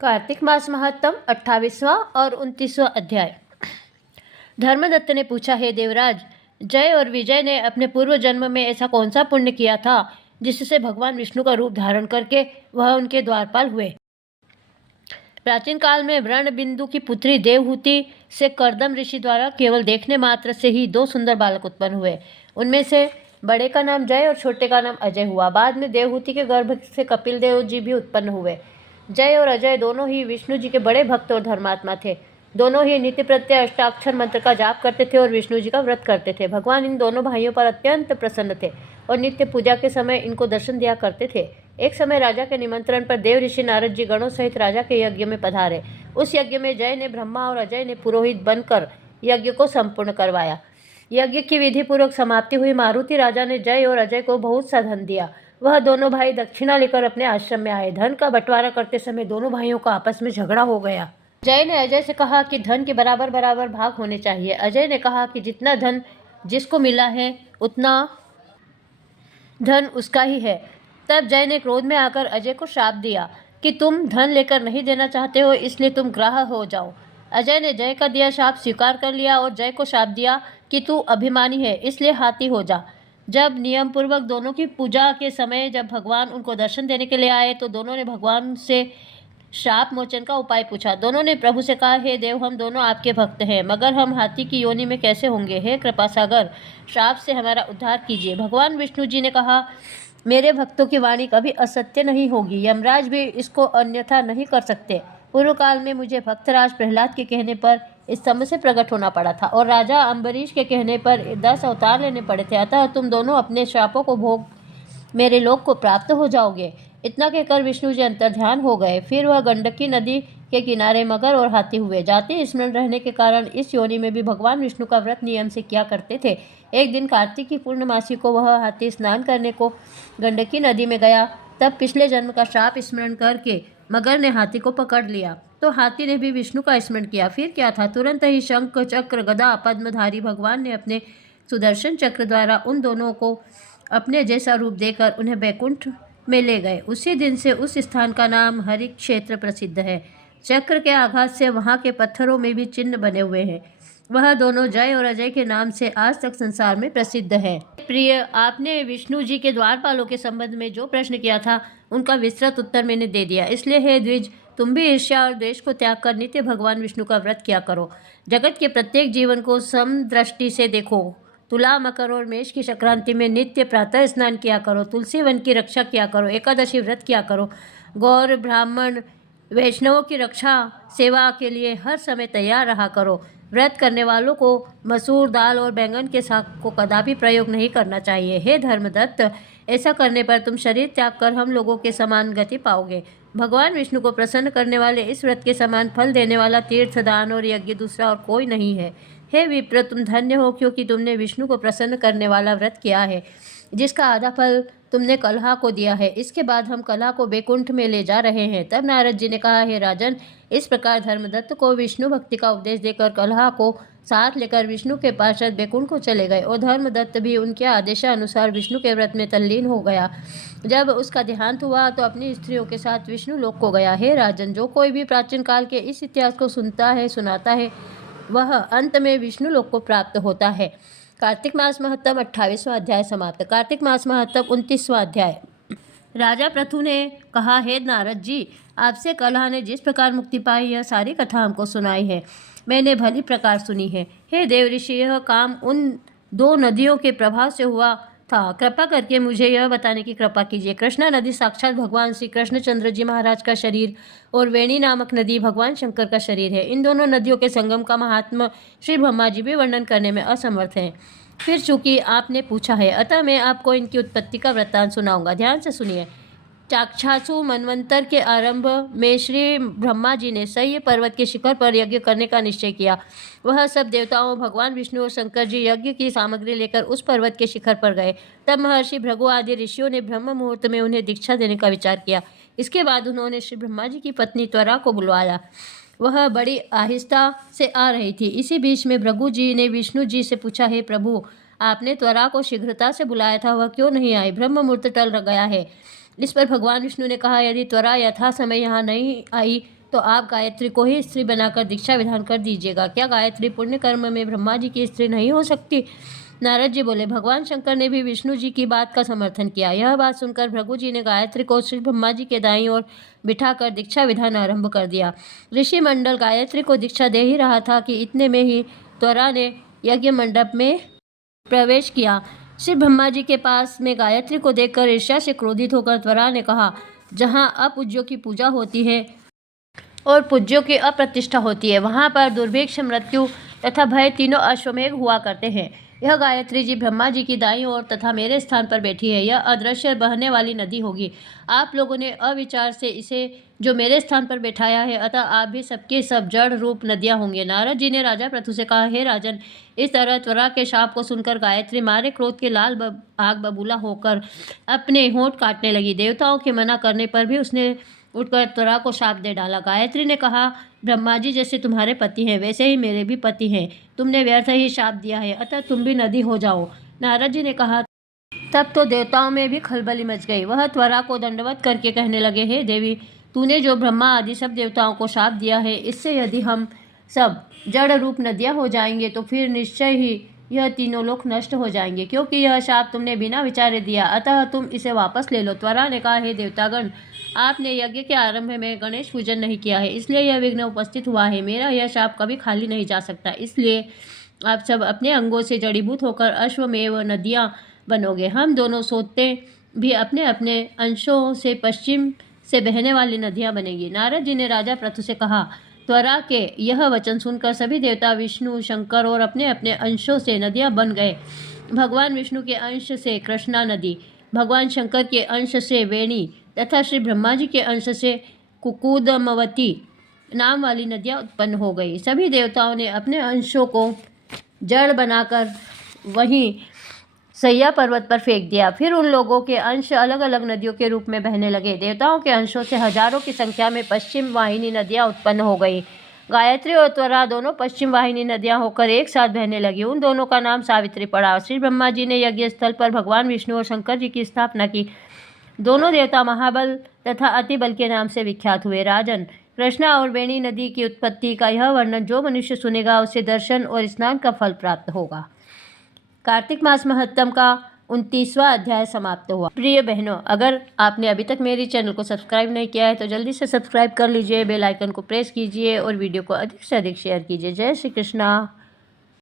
कार्तिक मास महत्तम 28वां और 29वां अध्याय। धर्मदत्त ने पूछा, हे देवराज, जय और विजय ने अपने पूर्व जन्म में ऐसा कौन सा पुण्य किया था जिससे भगवान विष्णु का रूप धारण करके वह उनके द्वारपाल हुए। प्राचीन काल में व्रण बिंदु की पुत्री देवहूति से कर्दम ऋषि द्वारा केवल देखने मात्र से ही 2 सुंदर बालक उत्पन्न हुए। उनमें से बड़े का नाम जय और छोटे का नाम अजय हुआ। बाद में देवहूति के गर्भ से कपिल देव जी भी उत्पन्न हुए। जय और अजय दोनों ही विष्णु जी के बड़े भक्त और धर्मात्मा थे। दोनों ही नित्य प्रत्यय अष्टाक्षर मंत्र का जाप करते थे और विष्णु जी का व्रत करते थे। भगवान इन दोनों भाइयों पर अत्यंत प्रसन्न थे और नित्य पूजा के समय इनको दर्शन दिया करते थे। एक समय राजा के निमंत्रण पर देव ऋषि नारद जी गणों सहित राजा के यज्ञ में पधारे। उस यज्ञ में जय ने ब्रह्मा और अजय ने पुरोहित बनकर यज्ञ को संपूर्ण करवाया। यज्ञ की विधि पूर्वक समाप्ति हुई। मारुति राजा ने जय और अजय को बहुत सा धन दिया। वह दोनों भाई दक्षिणा लेकर अपने आश्रम में आए। धन का बंटवारा करते समय दोनों भाइयों का आपस में झगड़ा हो गया। जय ने अजय से कहा कि धन के बराबर बराबर भाग होने चाहिए। अजय ने कहा कि जितना धन जिसको मिला है उतना धन उसका ही है। तब जय ने क्रोध में आकर अजय को श्राप दिया कि तुम धन लेकर नहीं देना चाहते हो, इसलिए तुम ग्राह हो जाओ। अजय ने जय का दिया श्राप स्वीकार कर लिया और जय को श्राप दिया कि तू अभिमानी है, इसलिए हाथी हो जा। जब नियम पूर्वक दोनों की पूजा के समय जब भगवान उनको दर्शन देने के लिए आए तो दोनों ने भगवान से श्राप मोचन का उपाय पूछा। दोनों ने प्रभु से कहा, हे देव, हम दोनों आपके भक्त हैं, मगर हम हाथी की योनि में कैसे होंगे। हे कृपा सागर, श्राप से हमारा उद्धार कीजिए। भगवान विष्णु जी ने कहा, मेरे भक्तों की वाणी कभी असत्य नहीं होगी। यमराज भी इसको अन्यथा नहीं कर सकते। पूर्व काल में मुझे भक्तराज प्रहलाद के कहने पर इस स्तंभ से प्रकट होना पड़ा था और राजा अम्बरीश के कहने पर 10 अवतार लेने पड़े थे। अतः तुम दोनों अपने श्रापों को भोग मेरे लोक को प्राप्त हो जाओगे। इतना कहकर विष्णु जी अंतर्ध्यान हो गए। फिर वह गंडकी नदी के किनारे मगर और हाथी हुए। जाति स्मरण रहने के कारण इस योनि में भी भगवान विष्णु का व्रत नियम से किया करते थे। एक दिन कार्तिक की पूर्णमासी को वह हाथी स्नान करने को गंडकी नदी में गया। तब पिछले जन्म का श्राप स्मरण करके मगर ने हाथी को पकड़ लिया तो हाथी ने भी विष्णु का स्मरण किया। फिर क्या था, तुरंत ही शंख चक्र गदा पद्मधारी भगवान ने अपने सुदर्शन चक्र द्वारा उन दोनों को अपने जैसा रूप देकर उन्हें बैकुंठ में ले गए। उसी दिन से उस स्थान का नाम हरि क्षेत्र प्रसिद्ध है। चक्र के आघात से वहाँ के पत्थरों में भी चिन्ह बने हुए हैं। वह दोनों जय और अजय के नाम से आज तक संसार में प्रसिद्ध है। प्रिय, आपने विष्णु जी के द्वारपालों के संबंध में जो प्रश्न किया था उनका विस्तृत उत्तर मैंने दे दिया। इसलिए हे द्विज, तुम भी ईर्ष्या और द्वेष को त्याग कर नित्य भगवान विष्णु का व्रत किया करो। जगत के प्रत्येक जीवन को समदृष्टि से देखो। तुला, मकर और मेष की संक्रांति में नित्य प्रातः स्नान किया करो। तुलसी वन की रक्षा किया करो। एकादशी व्रत किया करो। गौर, ब्राह्मण, वैष्णवों की रक्षा सेवा के लिए हर समय तैयार रहा करो। व्रत करने वालों को मसूर दाल और बैंगन के साग को कदापि प्रयोग नहीं करना चाहिए। हे धर्मदत्त, ऐसा करने पर तुम शरीर त्याग कर हम लोगों के समान गति पाओगे। भगवान विष्णु को प्रसन्न करने वाले इस व्रत के समान फल देने वाला तीर्थ, दान और यज्ञ दूसरा और कोई नहीं है। हे विप्र, तुम धन्य हो, क्योंकि तुमने विष्णु को प्रसन्न करने वाला व्रत किया है, जिसका आधा फल तुमने कलहा को दिया है। इसके बाद हम कलहा को बैकुंठ में ले जा रहे हैं। तब नारद जी ने कहा, हे राजन, इस प्रकार धर्मदत्त को विष्णु भक्ति का उपदेश देकर कलहा को साथ लेकर विष्णु के पार्षद बैकुंठ को चले गए और धर्मदत्त भी उनके आदेशानुसार विष्णु के व्रत में तल्लीन हो गया। जब उसका देहांत हुआ तो अपनी स्त्रियों के साथ विष्णु लोक को गया। हे राजन, जो कोई भी प्राचीन काल के इस इतिहास को सुनता है, सुनाता है, वह अंत में विष्णु लोक को प्राप्त होता है। कार्तिक मास महत्तम 28वां अध्याय समाप्त। कार्तिक मास महत्तम 29वां अध्याय। राजा पृथु ने कहा, हे नारद जी, आपसे कलहा ने जिस प्रकार मुक्ति पाई यह सारी कथा हमको सुनाई है, मैंने भली प्रकार सुनी है। हे देव ऋषि, यह काम उन 2 नदियों के प्रभाव से हुआ था। कृपा करके मुझे यह बताने की कृपा कीजिए। कृष्णा नदी साक्षात भगवान श्री कृष्णचंद्र जी महाराज का शरीर और वेणी नामक नदी भगवान शंकर का शरीर है। इन दोनों नदियों के संगम का महात्मा श्री ब्रह्मा जी भी वर्णन करने में असमर्थ हैं। फिर चूंकि आपने पूछा है, अतः मैं आपको इनकी उत्पत्ति का वृत्तांत सुनाऊंगा। ध्यान से सुनिए। चाक्षासु मनवंतर के आरंभ में श्री ब्रह्मा जी ने सह्य पर्वत के शिखर पर यज्ञ करने का निश्चय किया। वह सब देवताओं, भगवान विष्णु और शंकर जी यज्ञ की सामग्री लेकर उस पर्वत के शिखर पर गए। तब महर्षि भृगु आदि ऋषियों ने ब्रह्म मुहूर्त में उन्हें दीक्षा देने का विचार किया। इसके बाद उन्होंने श्री ब्रह्मा जी की पत्नी त्वरा को बुलवाया। वह बड़ी आहिस्ता से आ रही थी। इसी बीच में भृगु जी ने विष्णु जी से पूछा, हे प्रभु, आपने त्वरा को शीघ्रता से बुलाया था, वह क्यों नहीं आई? ब्रह्म मुहूर्त टल गया है। इस पर भगवान विष्णु ने कहा, यदि त्वरा यथा समय यहाँ नहीं आई तो आप गायत्री को ही स्त्री बनाकर दीक्षा विधान कर दीजिएगा। क्या गायत्री पुण्य कर्म में ब्रह्मा जी की स्त्री नहीं हो सकती? नारद जी बोले, भगवान शंकर ने भी विष्णु जी की बात का समर्थन किया। यह बात सुनकर भृगु जी ने गायत्री को श्री ब्रह्मा जी के दाईं ओर बिठाकर दीक्षा विधान आरंभ कर दिया। ऋषि मंडल गायत्री को दीक्षा दे ही रहा था कि इतने में ही त्वरा ने यज्ञ मंडप में प्रवेश किया। श्री ब्रह्मा जी के पास में गायत्री को देखकर ईर्ष्या से क्रोधित होकर त्वरा ने कहा, जहाँ अपूज्यों की पूजा होती है और पूज्यों की अप्रतिष्ठा होती है, वहाँ पर दुर्भिक्ष, मृत्यु तथा भय तीनों अश्वमेघ हुआ करते हैं। यह गायत्री जी ब्रह्मा जी की दाईं ओर तथा मेरे स्थान पर बैठी है। यह अदृश्य बहने वाली नदी होगी। आप लोगों ने अविचार से इसे जो मेरे स्थान पर बैठाया है, अतः आप भी सबके सब जड़ रूप नदियां होंगे। नारद जी ने राजा पृथु से कहा, हे राजन, इस तरह त्वरा के शाप को सुनकर गायत्री मारे क्रोध के लाल आग बबूला होकर अपने होंठ काटने लगी। देवताओं के मना करने पर भी उसने उठकर त्वरा को शाप दे डाला। गायत्री ने कहा, ब्रह्मा जी जैसे तुम्हारे पति हैं, वैसे ही मेरे भी पति हैं। तुमने व्यर्थ ही शाप दिया है, अतः तुम भी नदी हो जाओ। नारद जी ने कहा, तब तो देवताओं में भी खलबली मच गई। वह त्वरा को दंडवत करके कहने लगे, हे देवी, तूने जो ब्रह्मा आदि सब देवताओं को शाप दिया है, इससे यदि हम सब जड़ रूप नदियाँ हो जाएंगे तो फिर निश्चय ही यह तीनों लोग नष्ट हो जाएंगे, क्योंकि यह शाप तुमने बिना विचारे दिया, अतः तुम इसे वापस ले लो। त्वरा ने कहा, हे देवतागण, आपने यज्ञ के आरंभ में गणेश पूजन नहीं किया है, इसलिए यह विघ्न उपस्थित हुआ है। मेरा यह शाप कभी खाली नहीं जा सकता, इसलिए आप सब अपने अंगों से जड़ीभूत होकर अश्वमेव नदियाँ बनोगे। हम दोनों सोते भी अपने अपने अंशों से पश्चिम से बहने वाली नदियाँ बनेंगी। नारद जी ने राजा पृथु से कहा, त्वरा के यह वचन सुनकर सभी देवता विष्णु, शंकर और अपने अपने अंशों से नदियाँ बन गए। भगवान विष्णु के अंश से कृष्णा नदी, भगवान शंकर के अंश से वेणी तथा श्री ब्रह्मा जी के अंश से कुकुदमवती नाम वाली नदियाँ उत्पन्न हो गई। सभी देवताओं ने अपने अंशों को जड़ बनाकर वहीं सैया पर्वत पर फेंक दिया। फिर उन लोगों के अंश अलग अलग नदियों के रूप में बहने लगे। देवताओं के अंशों से हजारों की संख्या में पश्चिम वाहिनी नदियाँ उत्पन्न हो गई। गायत्री और त्वरा दोनों पश्चिम वाहिनी नदियाँ होकर एक साथ बहने लगी। उन दोनों का नाम सावित्री पड़ा। श्री ब्रह्मा जी ने यज्ञ स्थल पर भगवान विष्णु और शंकर जी की स्थापना की। दोनों देवता महाबल तथा अति बल के नाम से विख्यात हुए। राजन, कृष्णा और वेणी नदी की उत्पत्ति का यह वर्णन जो मनुष्य सुनेगा, उसे दर्शन और स्नान का फल प्राप्त होगा। कार्तिक मास महत्तम का 29वां अध्याय समाप्त हुआ। प्रिय बहनों, अगर आपने अभी तक मेरी चैनल को सब्सक्राइब नहीं किया है तो जल्दी से सब्सक्राइब कर लीजिए, बेल आइकन को प्रेस कीजिए और वीडियो को अधिक से अधिक शेयर कीजिए। जय श्री कृष्णा।